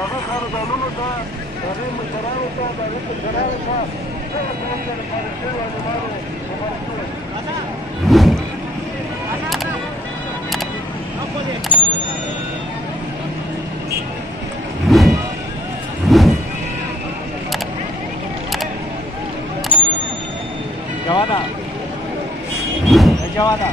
دغه خاندانونو ته د هغې مشرانو ته د هغې کشرانو ته دغه قوم ته د فارغ شویو عالمانو مبارکي وایم. جوانا جوانا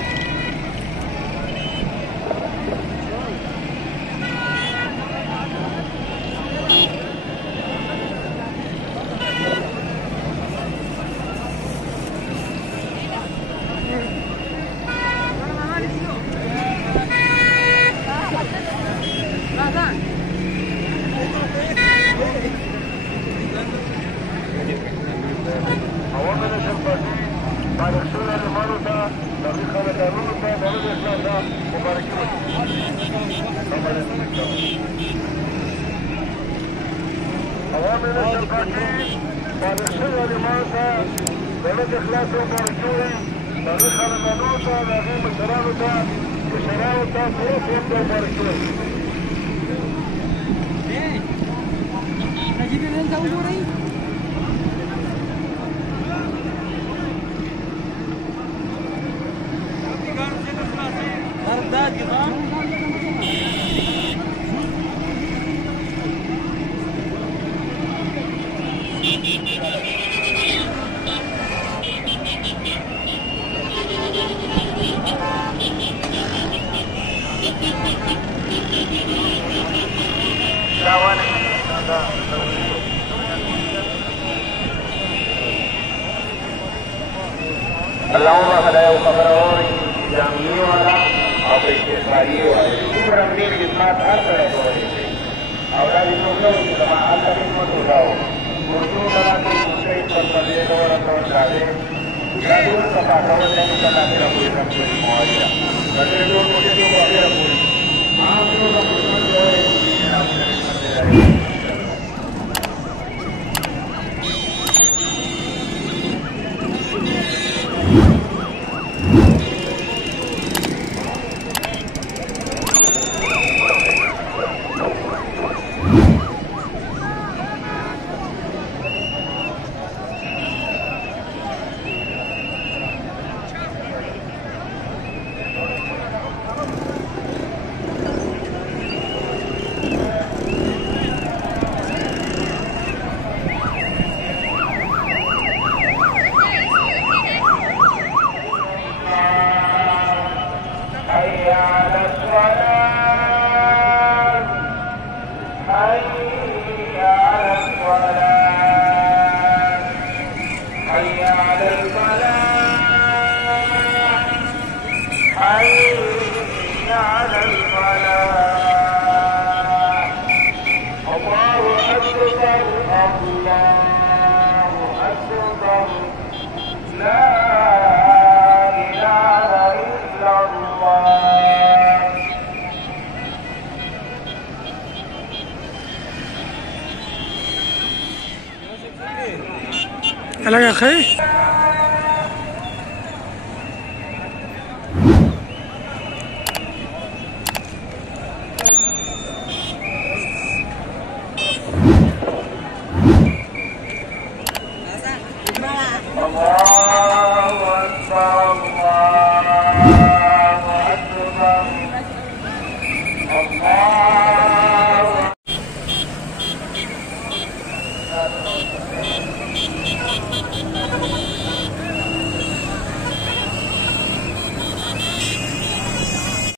اللهم خدای او خبر اوري جامعي والا او په استقراري والا څومره ډېر خدمات هر سړی کولی شي او دا دې څوک نه وایي چې زما هلته خدمت وکړو اردو ته راکړئ کوشش پر قضیې ته ورسول راځئ دا ټول صفا کول دی نو که اخره پورې رسولي مواري ده که ډېر ټول کوشش وکړو اخره پورې عام ټول ته خدمت کولی شي هلا يا اخي